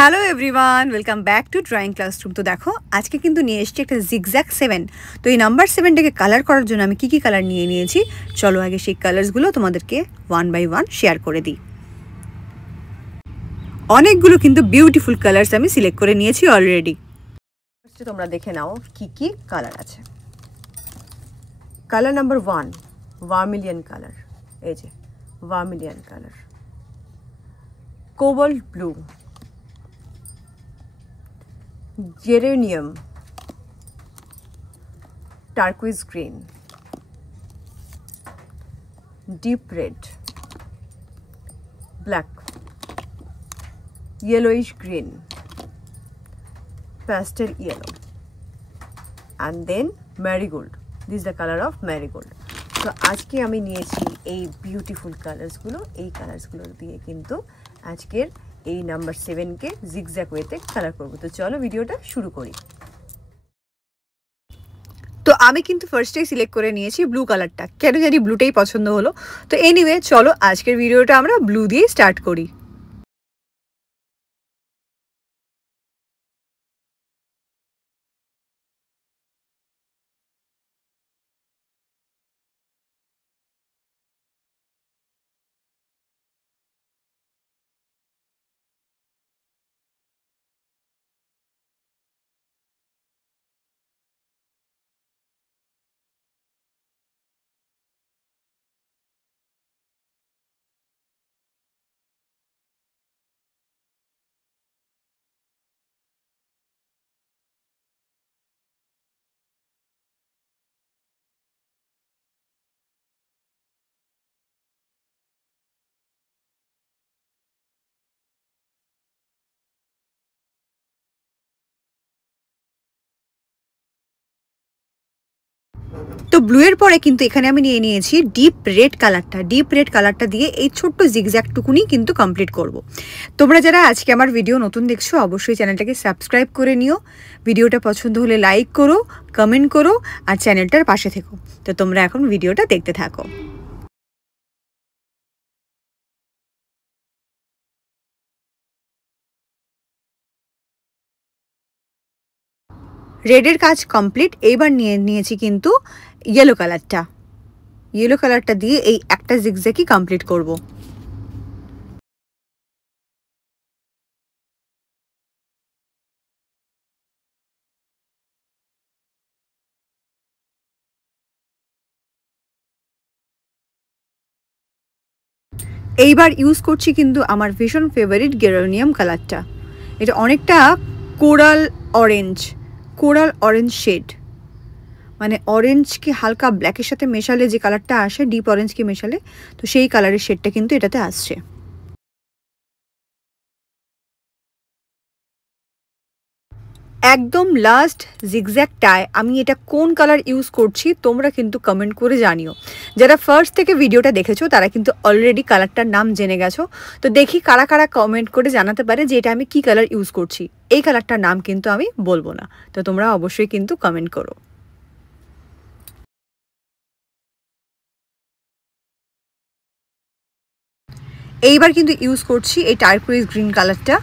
Hello everyone, welcome back to drawing classroom. তো দেখো আজকে কিন্তু নিয়ে এসেছি একটা জিগজ্যাগ 7। তো এই নাম্বার 7টাকে কালার করার জন্য আমি কী কালার নিয়ে নিয়েছি, চলো আগে সেই কালার্সগুলো তোমাদেরকে ওয়ান বাই ওয়ান শেয়ার করে দিই। অনেকগুলো কিন্তু বিউটিফুল কালার্স আমি সিলেক্ট করে নিয়েছি অলরেডি। তোমরা দেখে নাও কি কালার আছে। কালার নাম্বার 1 ভার্মিলিয়ন কালার, এই যে vermilion colour, cobalt blue, geranium, turquoise green, deep red, black, yellowish green, pastel yellow, and then marigold. This is the color of marigold. So আজকে আমি নিয়েছি এই বিউটিফুল কালার্সগুলো। এই কালার্সগুলো দিয়ে কিন্তু আজকের এই নাম্বার 7কে জিগজ্যাগ ওয়েতে কালার করব। তো চলো ভিডিওটা শুরু করি। তো আমি কিন্তু ফার্স্টেই সিলেক্ট করে নিয়েছি ব্লু কালারটা, কেন জানি ব্লুটাই পছন্দ হলো। তো এনিওয়ে চলো আজকের ভিডিওটা আমরা ব্লু দিয়ে স্টার্ট করি। তো ব্লু এর পরে কিন্তু এখানে আমি নিয়ে নিয়েছি ডিপ রেড কালারটা। ডিপ রেড কালারটা দিয়ে এই ছোট্ট জিগজ্যাগটুকুনি কিন্তু কমপ্লিট করব। তোমরা যারা আজকে আমার ভিডিও নতুন দেখছো অবশ্যই চ্যানেলটাকে সাবস্ক্রাইব করে নিও। ভিডিওটা পছন্দ হলে লাইক করো, কমেন্ট করো আর চ্যানেলটার পাশে থেকো। তো তোমরা এখন ভিডিওটা দেখতে থাকো। রেডের কাজ কমপ্লিট। এইবার নিয়েছি কিন্তু ইয়েলো কালারটা। ইয়েলো কালারটা দিয়ে এই একটা জিগজ্যাগই কমপ্লিট করব। এইবার ইউজ করছি কিন্তু আমার ভীষণ ফেভারিট গেরানিয়াম কালারটা। এটা অনেকটা কোরাল অরেঞ্জ শেড, মানে অরেঞ্জকে হালকা ব্ল্যাকের সাথে মেশালে যে কালারটা আসে, ডিপ অরেঞ্জকে মেশালে, তো সেই কালারের শেডটা কিন্তু এটাতে আসছে। একদম লাস্ট জিগজ্যাগটায় আমি এটা কোন কালার ইউজ করছি তোমরা কিন্তু কমেন্ট করে জানিও। যারা ফার্স্ট থেকে ভিডিওটা দেখেছো তারা কিন্তু অলরেডি কালারটার নাম জেনে গেছো। তো দেখি কারা কারা কমেন্ট করে জানাতে পারে যে এটা আমি কি কালার ইউজ করছি। এই কালারটার নাম কিন্তু আমি বলবো না, তো তোমরা অবশ্যই কিন্তু কমেন্ট করো। এইবার কিন্তু ইউজ করছি এই টার্কুইজ গ্রিন কালারটা।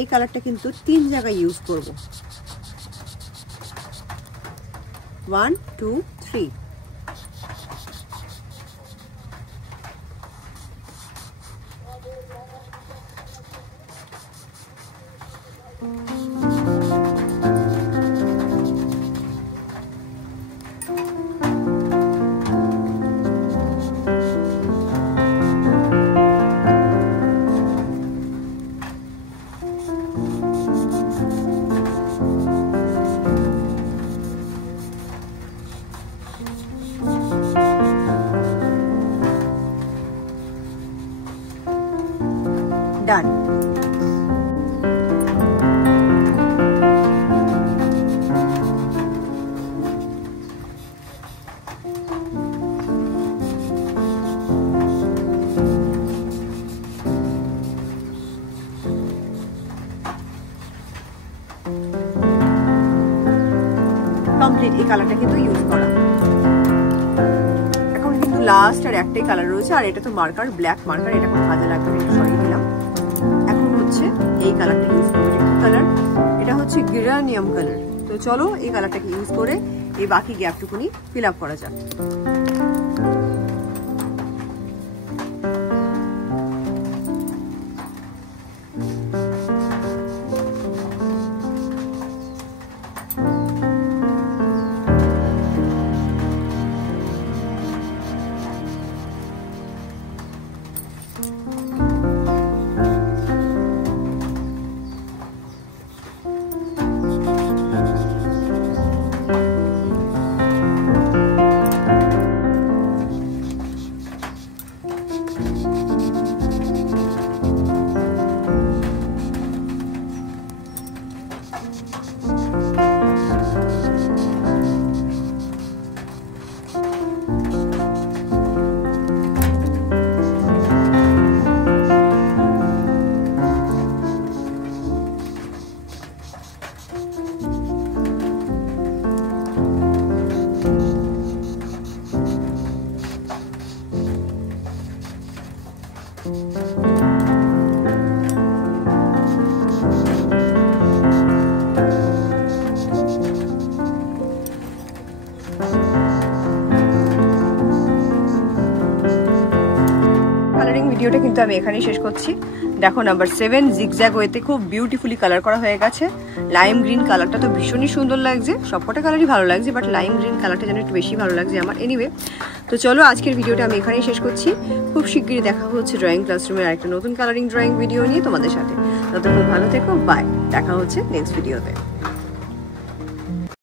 এই কালারটা কিন্তু 3 জায়গায় ইউজ করব। 1 2 3। Done. কমপ্লিট এই কালারটা কিন্তু ইউজ করা। এখন কিন্তু লাস্ট আর একটাই কালার রয়েছে, আর এটা তো মার্কার, ব্ল্যাক মার্কার, এটা কোনো কাজে লাগবে না, এটা সরিয়ে দিলাম। এখন হচ্ছে এই কালারটা ইউজ করবো। এটা কি কালার? এটা হচ্ছে গেরানিয়াম কালার। তো চলো এই কালারটাকে ইউজ করে এই বাকি গ্যাপটুকুনি ফিল আপ করা যাক। ভিডিওটা কিন্তু আমি এখানেই শেষ করছি। দেখো নাম্বার 7 জিগজ্যাগ ওয়েতে খুব বিউটিফুলি কালার করা হয়ে গেছে। লাইম গ্রিন কালারটা তো ভীষণই সুন্দর লাগছে, সবকটা কালারই ভালো লাগছে, বাট লাইম গ্রিন কালারটা যেন একটু বেশি ভালো লাগছে আমার। এনিওয়ে, তো চলো আজকের ভিডিওটা আমি এখানেই শেষ করছি। খুব শিগগিরই দেখা হচ্ছে ড্রয়িং ক্লাসরুমের আরেকটা নতুন কালারিং ড্রয়িং ভিডিও নিয়ে তোমাদের সাথে। ততক্ষণ ভালো থেকো, বাই, দেখা হচ্ছে নেক্সট ভিডিওতে।